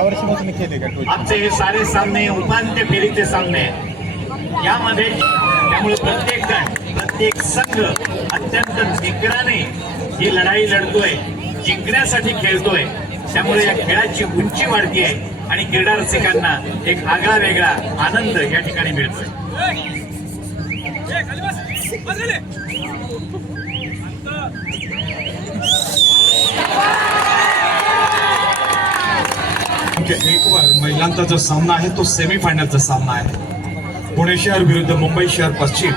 यावर्षीपासून केले का? आजचे हे सारे सामने उपांत्य फेरीचे सामने यामध्ये, त्यामुळे प्रत्येक गट प्रत्येक संघ अत्यंत जिगराने ही लढाई लढतोय, जिंकण्यासाठी खेळतोय. त्यामुळे या खेळाची उंची वाढती आहे आणि क्रीडा रसिकांना एक आगळा वेगळा आनंद या ठिकाणी मिळतोय. एक वर महिलांचा जो सामना आहे तो सेमीफायनलचा सामना आहे. पुणे शहर विरुद्ध मुंबई शहर पश्चिम.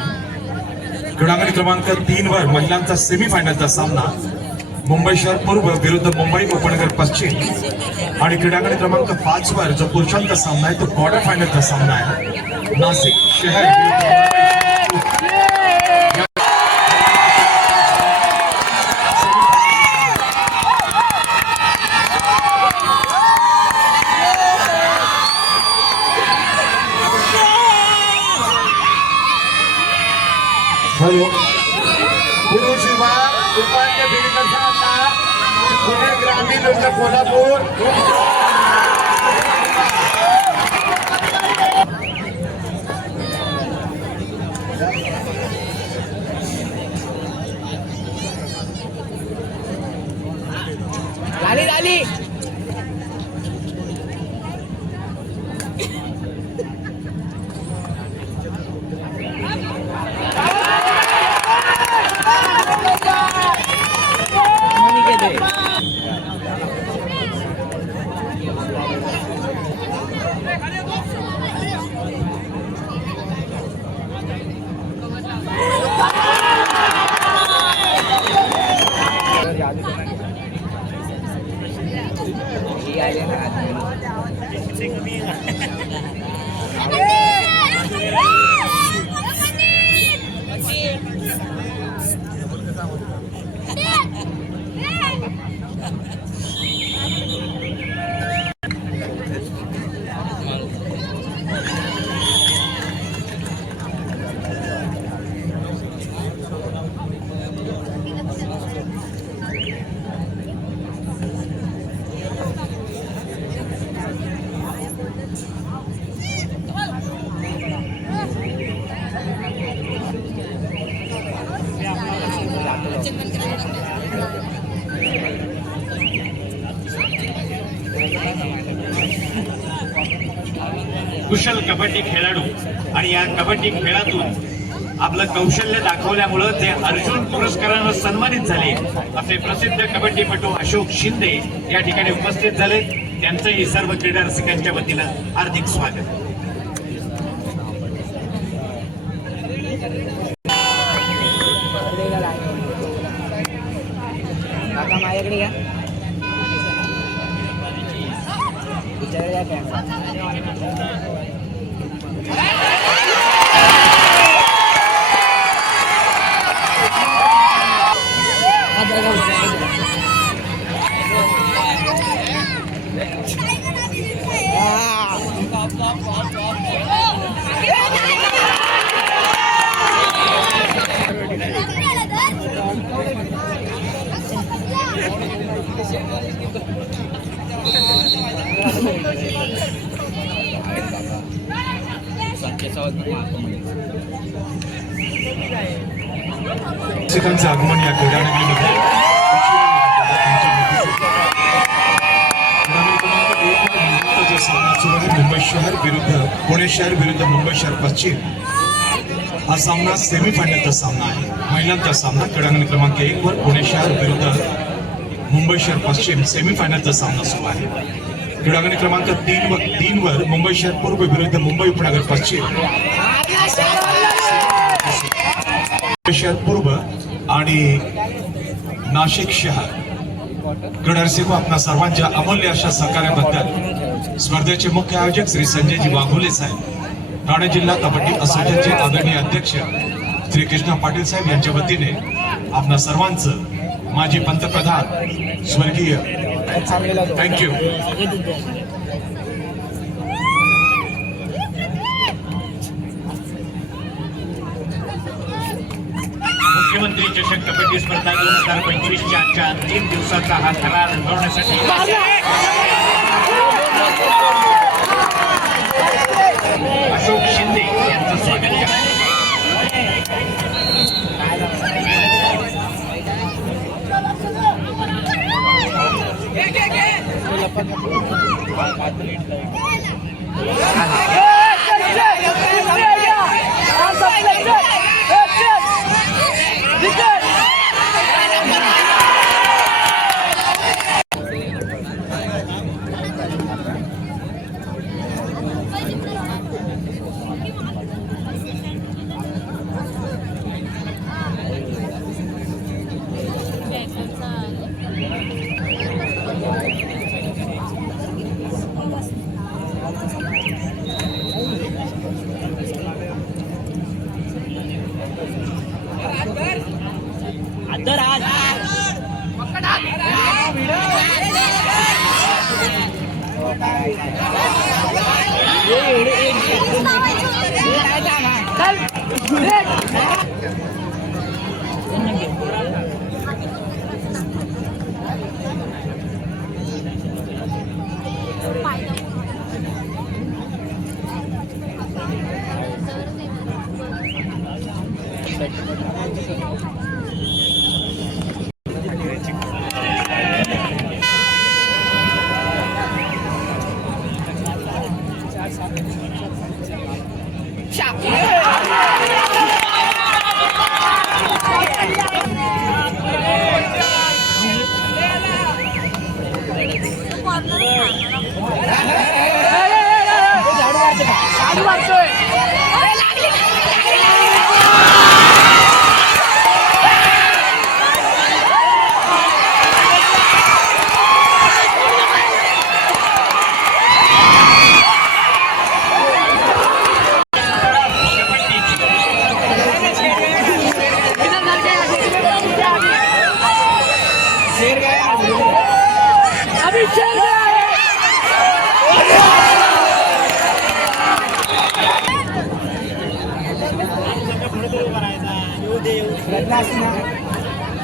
क्रीडांगण क्रमांक 3 वर महिलांचा सेमीफायनलचा सामना मुंबई शहर पूर्व विरुद्ध मुंबई उपनगर पश्चिम. आणि क्रीडांगण क्रमांक 5 वर जो पुरुषांचा सामना आहे तो क्वार्टर फायनलचा सामना आहे. नाशिक शहर विरुद्ध पुरुष विभाग उपांत्य फेरीचा सामना पुणे ग्रामीण विरुद्ध कोल्हापूर. झाली कुशल कबड्डी खेळाडू आणि या कबड्डी खेळातून आपलं कौशल्य दाखवल्यामुळं ते अर्जुन पुरस्कारानं सन्मानित झाले असे प्रसिद्ध कबड्डीपटू अशोक शिंदे या ठिकाणी उपस्थित झाले. त्यांचंही सर्व क्रीडा रसिकांच्या वतीनं हार्दिक स्वागत. माझ्याकडे घ्या विचार रसिकांचं आगमन या क्रीडानगरीमध्ये जो सामना सुरू आहे मुंबई शहर विरुद्ध पुणे शहर विरुद्ध मुंबई शहर पश्चिम. हा सामना सेमीफायनलचा सामना आहे. महिलांचा सामना क्रीडांगण क्रमांक 1 वर पुणे शहर विरुद्ध मुंबई शहर पश्चिम सेमीफायनलचा सामना सुरू आहे. क्रीडांगण क्रमांक 3 वर मुंबई शहर पूर्व विरुद्ध मुंबई उपनगर पश्चिम. शहर पूर्व आणि नाशिक शहर. क्रीडारसिक आपल्या सर्वांच्या अमूल्य अशा सहकार्याबद्दल स्पर्धेचे मुख्य आयोजक श्री संजयजी वाघोले साहेब, ठाणे जिल्हा कबड्डी असोसिएशनचे आदरणीय अध्यक्ष श्री कृष्णा पाटील साहेब यांच्या वतीने आपल्या सर्वांचं माजी पंतप्रधान स्वर्गीय थँक्यू मुख्यमंत्री चषक कबड्डी स्पर्धा 2025च्या आजच्या अंतिम दिवसाचा हा थरार रंगवण्यासाठी स्वागत करा.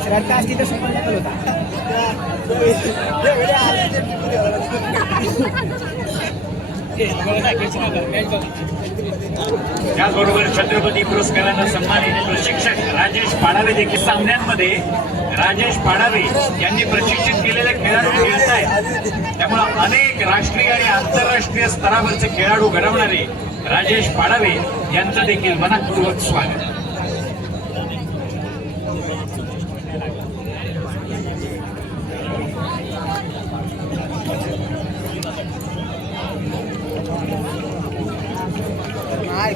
श्रद्धा असती तर सोपं टाकल होता. त्याचबरोबर छत्रपती पुरस्कारानं सन्मानित प्रशिक्षक राजेश पाडावे देखील सामन्यांमध्ये राजेश पाडावे यांनी प्रशिक्षित केलेले खेळाडू खेळत आहेत. त्यामुळे अनेक राष्ट्रीय आणि आंतरराष्ट्रीय स्तरावरचे खेळाडू घडवणारे राजेश पाडावे यांचं देखील मनपूर्वक स्वागत.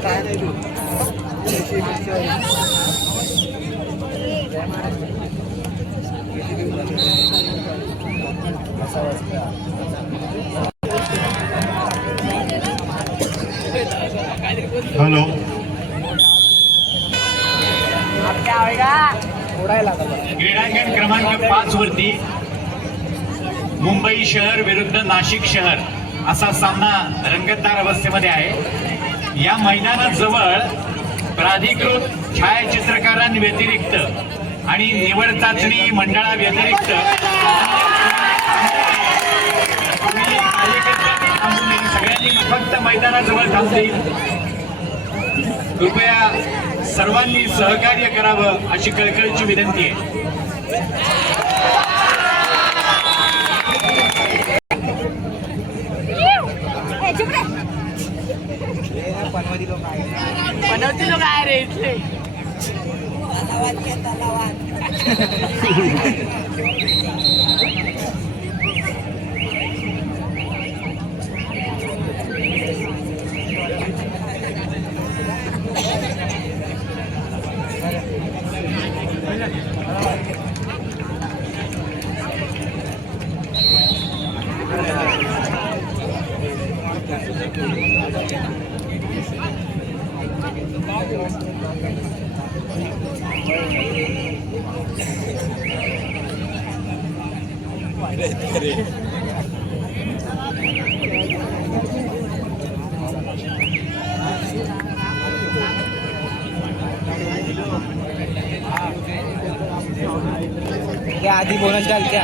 काय नाही तू हॅलो क्रीडांगण क्रमांक 5 वरती मुंबई शहर विरुद्ध नाशिक शहर असा सामना रंगतदार अवस्थेमध्ये आहे. या मैदानाजवळ प्राधिकृत छायाचित्रकारांव्यतिरिक्त आणि निवड चाचणी मंडळाव्यतिरिक्त सगळ्यांनी फक्त मैदानाजवळ थांबतील. कृपया सर्वांनी सहकार्य करावं अशी कळकळीची विनंती आहे. पनवती लोक आहे रे इथले. क्या आधी बोनस डाल क्या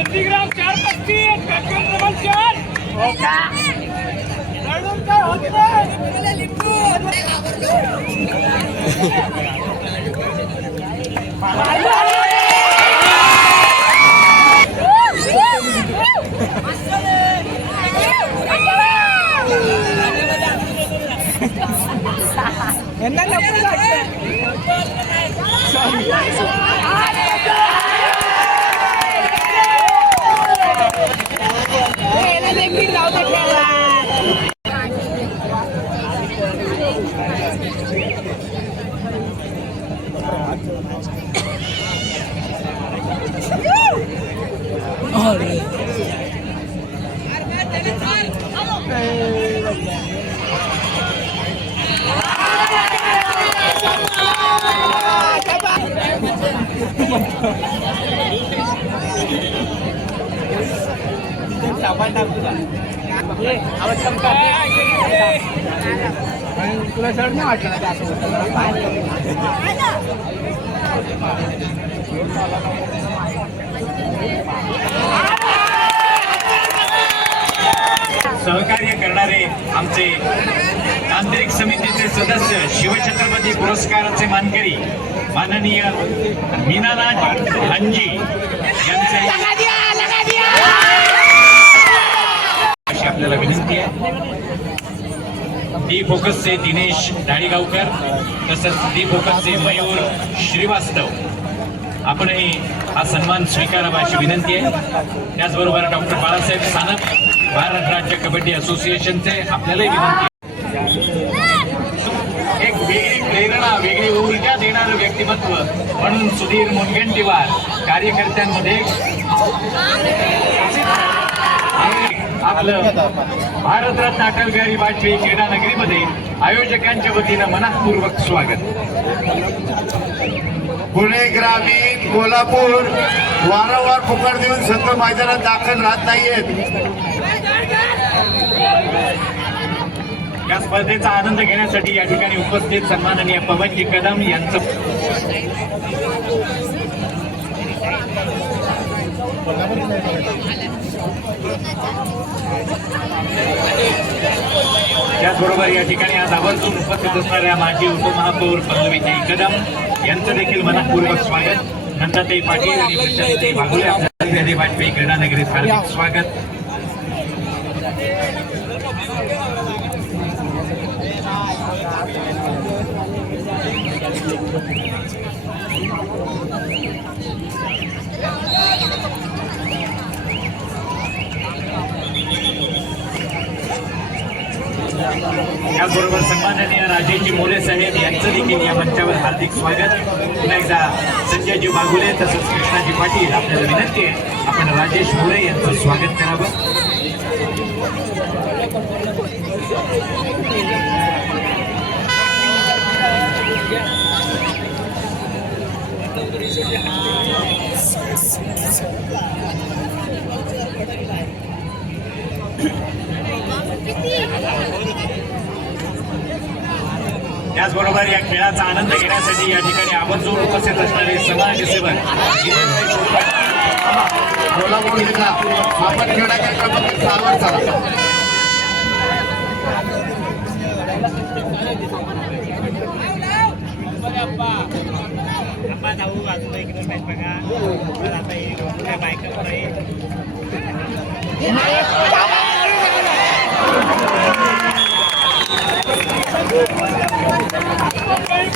नंदीग्राम 435 कॅप्टन क्रमांक 4 लढून काय होत यांना लवकर वाटतं. याला देखील जाऊ दे खेळायला. तुला सर नाही वाटलं ना असं सहकार्य करणारे आमचे तांत्रिक समितीचे सदस्य शिवछत्रपती पुरस्काराचे मानकरी माननीय मीनानाथ हंजी यांचे अशी आपल्याला विनंती आहे. डी फोकसचे दिनेश डाळीगावकर तसंच डी फोकसचे मयूर श्रीवास्तव आपणही हा सन्मान स्वीकारावा अशी विनंती आहे. त्याचबरोबर डॉक्टर बाळासाहेब सानप महाराष्ट्र राज्य कबड्डी असोसिएशनचे आपल्यालाही विनंती आहे. एक वेगळी प्रेरणा वेगळी ऊर्जा देणारं व्यक्तिमत्व म्हणून सुधीर मुनगंटीवार कार्यकर्त्यांमध्ये आपलं भारतरत्न अटल बिहारी वाजपेयी क्रीडा नगरीमध्ये आयोजकांच्या वतीनं मनःपूर्वक स्वागत. पुणे ग्रामीण कोल्हापूर वारंवार पुकार देऊन संघ मैदानात दाखल राहत नाहीयेत. या स्पर्धेचा आनंद घेण्यासाठी या ठिकाणी उपस्थित सन्माननीय पवनजी कदम यांचं त्याचबरोबर या ठिकाणी आज आवर्जून उपस्थित असणाऱ्या माजी उपमहापौर पल्लवीताई कदम यांचं देखील मनःपूर्वक स्वागत. नंदाताई पाटील आणि प्रशांतताई बागुले आपल्या वाजपेयी क्रीडा नगरीत हार्दिक स्वागत. त्याचबरोबर सन्माननीय राजेजी मोरे साहेब यांचं देखील या मंचावर हार्दिक स्वागत. पुन्हा एकदा संजयजी बागुले तसंच कृष्णाजी पाटील आपल्याला विनंती आहे आपण राजेश मोरे यांचं स्वागत करावं. त्याचबरोबर या खेळाचा आनंद घेण्यासाठी या ठिकाणी आवर्जून उपस्थित असणारे समाजसेवक कोल्हापूर जिल्हा आपण खेळाच्या क्रमांक 6 वर चला.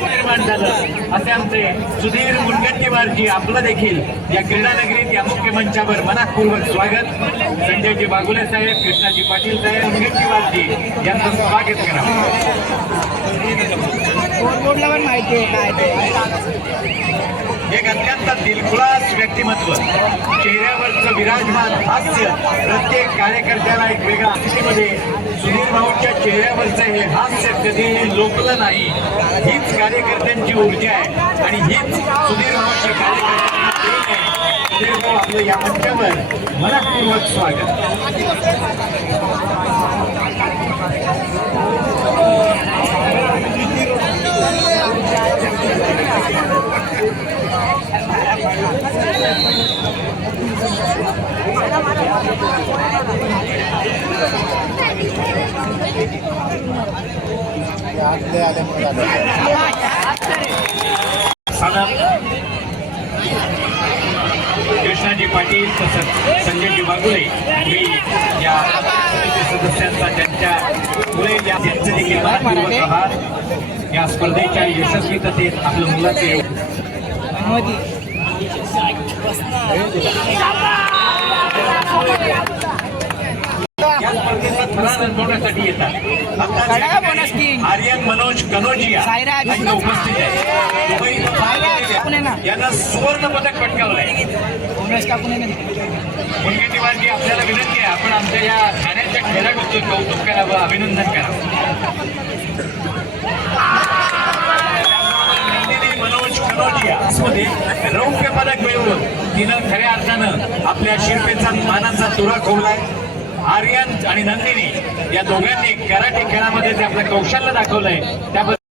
निर्माण झालं असे आमचे सुधीर मुनगंटीवारजी आपलं देखील या क्रीडा नगरीत या मुख्य मंचावर मनःपूर्वक स्वागत. संजयजी बागुले साहेब, कृष्णाजी पाटील साहेब, मुनगंटीवारजी यांचं स्वागत करावं. बोर्डला पण माहिती आहे काय ते. एक अत्यंत दिलखुलास व्यक्तिमत्व, चेहऱ्यावरचं विराजमान हास्य प्रत्येक कार्यकर्त्याला एक वेगळ्या स्थितीमध्ये सुधीर भाऊंच्या चेहऱ्यावरचं हे हास्य कधीही लोकलं नाही. हीच कार्यकर्त्यांची ऊर्जा आहे आणि हीच सुधीर भाऊंची कार्यकर्त्यांची देण आहे. सुधीर भाऊ आपलं या मंचावर मनपूर्वक स्वागत. कृष्णाजी पाटील तसंच संजयजी बागुले मी या सदस्यांचा त्यांच्या पुढे त्यांचं देखील मनपूर्वक आभार. या स्पर्धेच्या यशस्वीततेत आपलं मुलाचे या स्पर्धेचा थरा रंगवण्यासाठी येतात. आता आर्यन मनोज कनोजिया यांना उपस्थित आहे. दुबईत यांना सुवर्ण पदक पटकावलंय. मुनगंटीवारजी आपल्याला विनंती आहे, आपण आमच्या या ठाण्याच्या खेळाडूचं कौतुक करावं, अभिनंदन करावं. मनोज कनोजिया मध्ये रौप्य पदक मिळवून तिनं खऱ्या अर्थानं आपल्या शिरपेचा मानाचा तुरा खोवलाय. आर्यन आणि नंदिनी या दोघांनी कराटे खेळामध्ये जे आपलं कौशल्य दाखवलंय त्याबद्दल